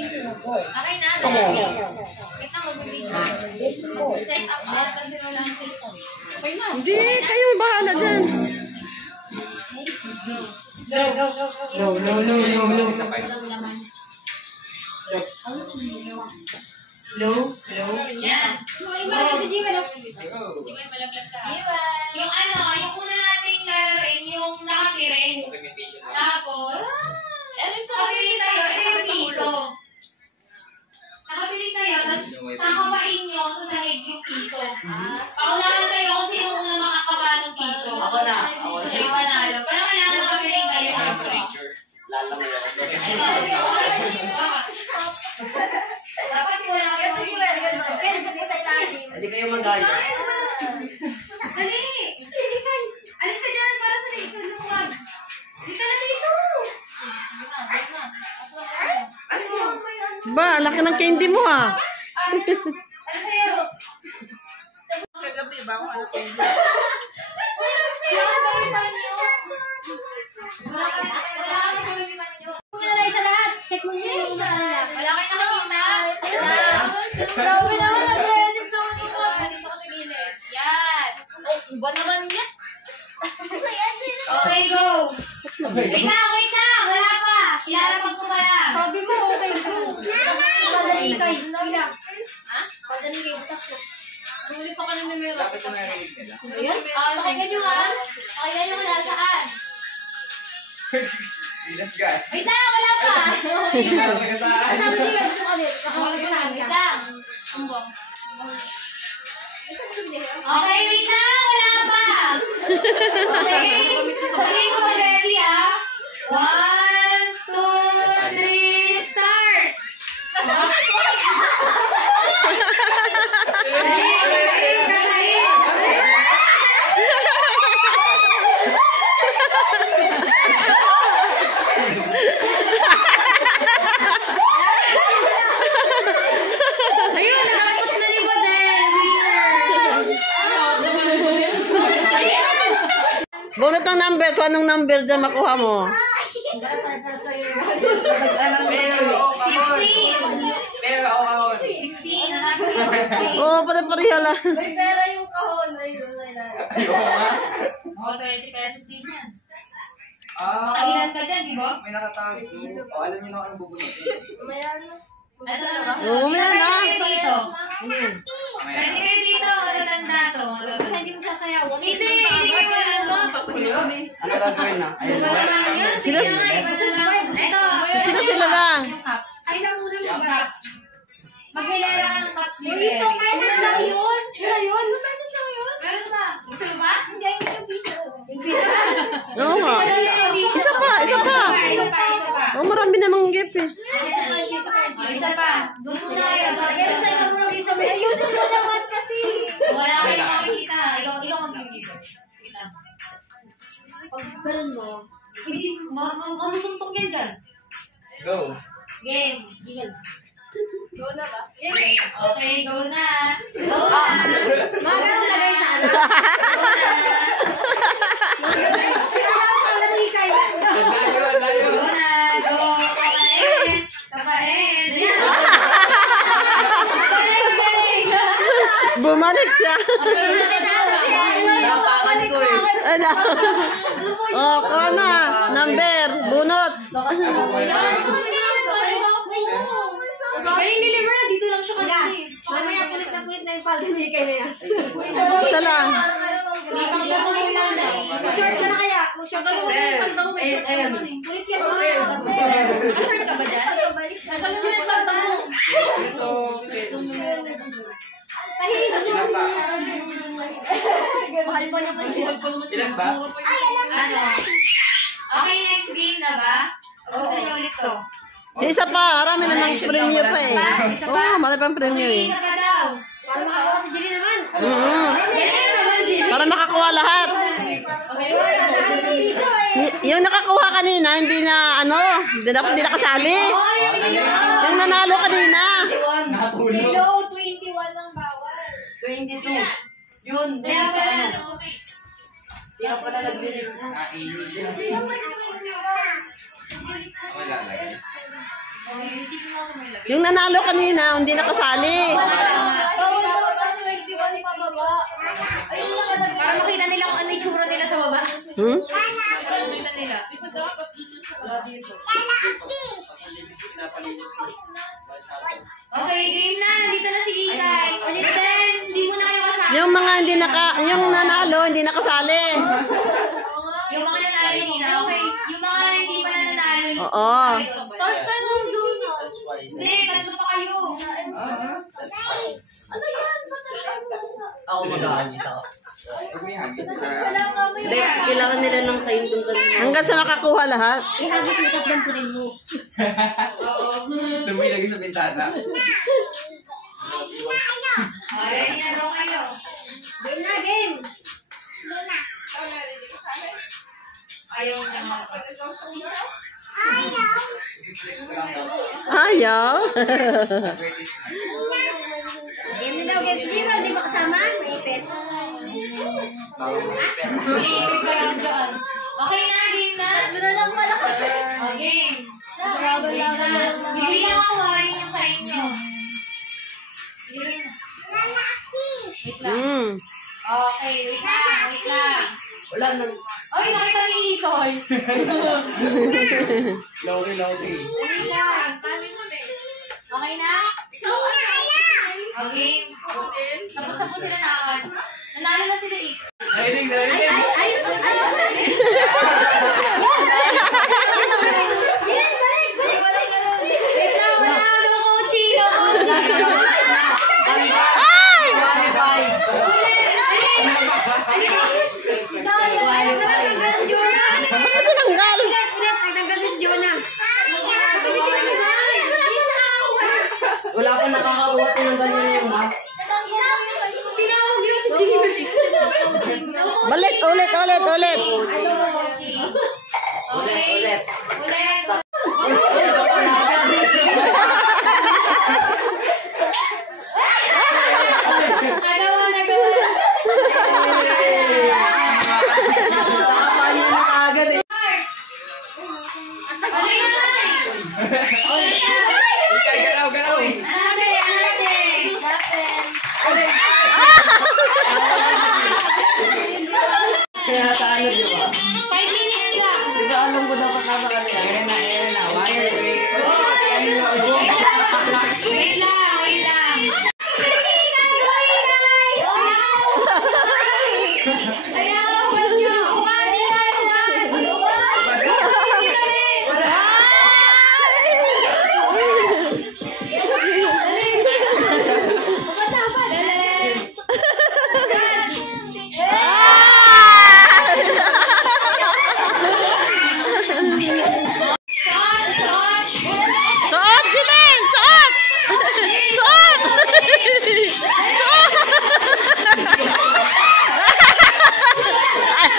Okay na, dali. Kita mag-video. Mag-set up na kasi wala ang take. Okay na. Hindi, kayo bahala dyan. Low. Yan. Hindi ko yung malaglag ka. Yung yung una nating lalaroin, yung nakapirin. Tapos, nakapili tayo, ito yung piso. Nakapili tayo, tapos nakapain nyo sa sahig yung piso. Paunahan kayo kung sino una makakaba ng piso. Ako na. Ay, panalo. Pero kailangan nakapiling kayo. Lalamay ako. Dapat simula kayo. Hindi kayo magaya. Dali! Alis ka dyan para sa may tulungan. Dito na dito! Ba, laki ng candy mo ha. Ano sa'yo? Kagabi ba ako? Wala kasi kami liman nyo. Wala isa lahat. Check mo yun. Wala kayo nakikita? Grabe naman ang ready sa mga ito. Dito ko sa gilid. Yan. Iba naman yan. Okay, go. Wait lang. Wala pa. Ilalapag ko pala. Sabi mo, okay ka. Padali kayo. Ha? Padali kayo. Butas ko. Nulis ako ng numero. Bakit ito narinig nila? Pakinggan nyo ha. Pakinggan nyo kung nasaan. Bilas guys. Wait lang, wala pa. Sabi siya, gusto ko ulit. Wait lang. Okay, wait lang. Wala pa. Okay. Sabihin ko ba ready ha? 1, 2, 3, start! Ayun, nakapot na ni Bodel. Winner! Bunot ng number. Kung anong number dyan makuha mo. 16! Pero ako. 16! Oo, pare-pareha lang. May pera yung kahon. Oo, 20 pesos din yan. Ah, Nakailan ka dyan, di ba? may nakatawag po. O, alam niyo na anong bubunutin. Ito naman sa... Oo, may Pwede na. kayo dito. Mamaya. Pwede kayo dito. Matatanda to. Hindi mo sasayaw. Hindi kayo wala. Ano gagawin na? Iba naman yun. Sige na nga, iba na lang. Ito. Sila lang. Yung cups. Ay, nauna mo Yung ba? cups. Maghilera ka ng cups ni Piso, Derek. pesos lang yun. Yun yun. Pesos lang yun. Meron ba? Gusto mo ba? Hindi, ay yung piso. Oo nga. Isa pa. Isa pa. Oo, marami namang gift eh. Isa pa. Doon muna kayo. Kaya sa isang mga piso, may ayusin mo naman kasi. Wala kayo makikita. Ikaw mag-give. Pag ganun mo, Hindi, mamusuntok yan dyan. Go. Game. go na ba? Okay, go na. Go na. Magandang lagay sa anak. Go na. Sila lang ang lagay kayo. Layo. Go na. Go. Kapain. Kapain. Yan. Galing. Bumalik siya. Napakan ko eh. Ano? Oh, kuha na. Number. Bunot. Galing deliver na. Dito lang siya kanina eh. Mamaya pulit na yung pagdali kayo na yan. Isa lang. Hindi pang lutuin lang na. Mag-short ka na kaya? Mag-short ka na. Pulit yan mo. Naka-short ka ba dyan? Nagkaluto yung pagdang mo. Ilan pa? Mahal mo naman siya. Ilan ba? Ano? Okay, next game na ba? O gusto niyo ulit to? Isa pa. Marami namang premium pa eh. Isa pa? Oo, marami pang premium Sige, eh. isa pa daw. Para makakuha si Jenny naman. Yan naman, Jimmy. Para makakuha lahat. Okay, Dahil ng piso eh. Yung nakakuha kanina, hindi na hindi na kasali. Yung nanalo kanina. Nakatulog. Below 21 ang bawal. 22. Yun. Kaya pala, Kaya pala naglilig. Isipin mo sa may lagay. Yung nanalo kanina, hindi nakasali. Para makita nila kung ano yung tsura nila sa baba. Hmm? Para makita nila. Okay, game na. Nandito na si Ikay. Then, hindi mo na kayo kasama. Yung mga yung nanalo, hindi nakasali. Yung mga nanalo hindi na. Okay. Yung mga hindi pa na nanalo. Oo. Tanong doon. Hindi, tatlo pa kayo. Ano yan? Ako mag-aagis ako. Wala pa mo Hindi, yan. kailangan nila ng sign dun sa Hanggang sa makakuha lahat. Ihagis mo tapos dampunin mo. Tumay lagi sa bintana. Ready na daw kayo. Game na, game. Ayaw naman. Ayaw. Game na daw, game. Sige ba, di ba kasama? Maipit. Maipit ka lang saan. Okay na, game na. Doon na lang pala. Okay. Bibigyan ako yung sign nyo. Wait lang. Okay, wait lang. Wala nang... Ay, nakita ni Itoy. Loki. Wait lang. Okay na? Okay. Tapos sila nakakad. Nanalo na sila eh. Ay! Wait lang, wala daw coachy. Bakit tinanggal? Wala pa nakakakuha, tinanggal niya yung mask. Tinawag lang si Jimmy. Balik, ulit. Ulit. Nagawa. Nakapahin na kaagad eh. Galaw. Anate. Kaya sa ano, di ba? 5 minutes lang. Di ba alam ko dapat nakakali? Ayan na. 1, 2, 3. Wait lang. Kailangan huwag nyo. Huwag Suot, Jilen! Suot! Suot!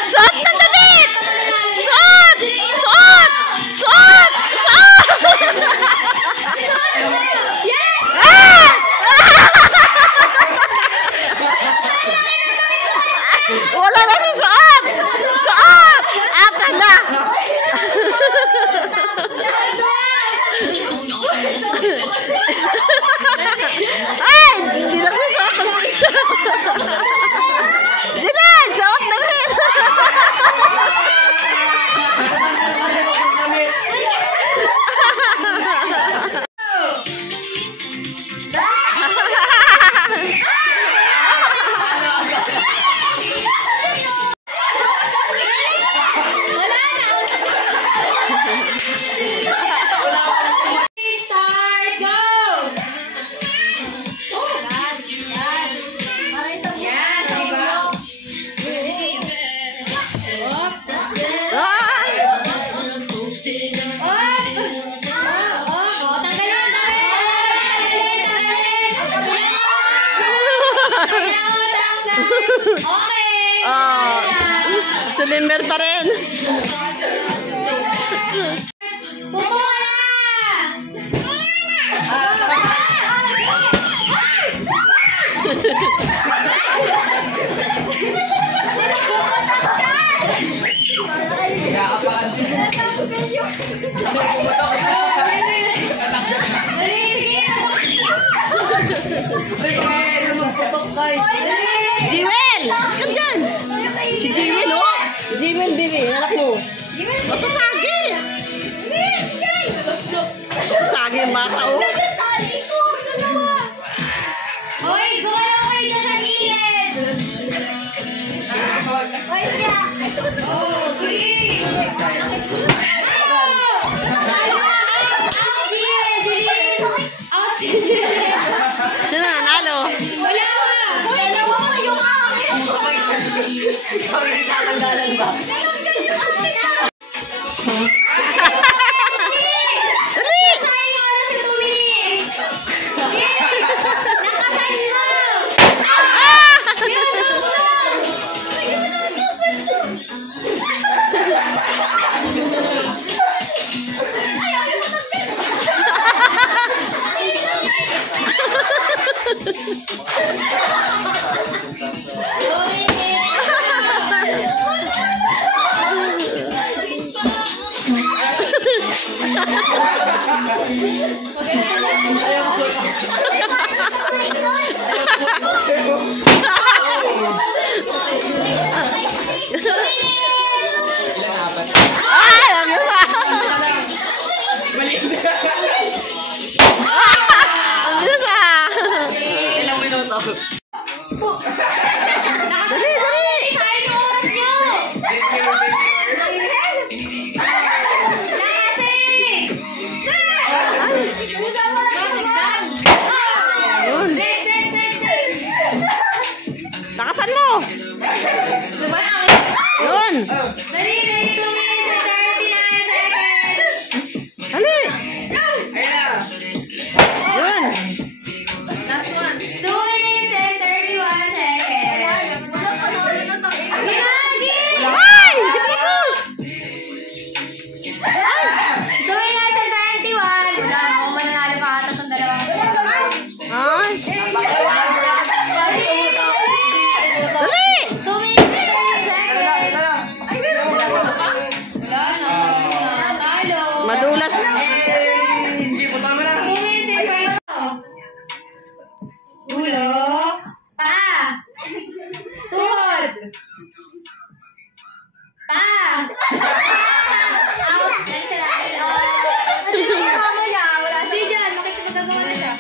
Suot ng damit! Suot! Suot! Suot! Wala na yung suot! Suot! Ata na! Ay! Hindi nagsusuot ng isa. Jilen! Suot na rin! Start, go! Yan, diba? Op! Ay! Tanggalin! Okay! Sulimber pa rin. Pupo ka na! Oh, green. Out si Jillian. Sino nanalo? Wala ka. Dalawa mo yung akin. Ikaw yung tatanggalan ba? Sayang oras yung 2 minutes. Nakasign mo. Yan, ako lang. Ilan na apat? Ay, ang isa. Ang isa. Ilang minuto? Dali, dali. Sayang yung oras nyo. Yun. Lakasan mo. Yun. Dali, 2 minutes and 39 seconds. Dali. Yun. Last one. 2 minutes and 31 seconds. Ginagi! Ay, di pa tapos. 2 minutes and 31. Wala akong mananalo pa ata itong dalawang ito. Ay. Dali! Dali. 2 minutes and 30 seconds. Wala na. Natalo. Madulas. Hindi mo tama na. 2 minutes and 20. Ulo. Paa. Tuhod. Paa. Out. Tama na. Wala siya dyan. Makita magagawa na siya.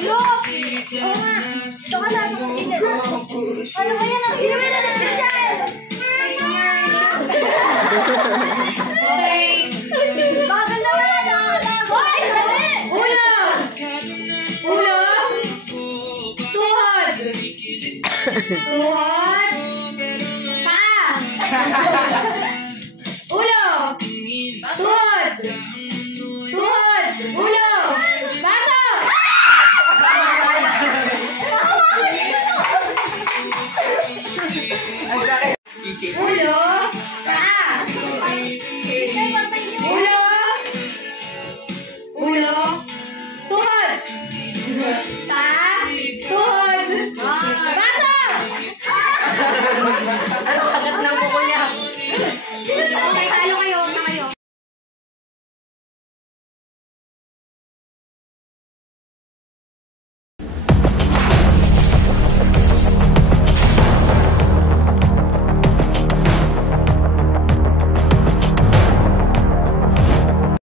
Look! Oo nga. Ito ka na. Ano ba yan? Ang hirap na natin dyan. Okay. Maganda ba yan? Hoy! Ulo! Ulo! Tuhod! Tuhod! Paa!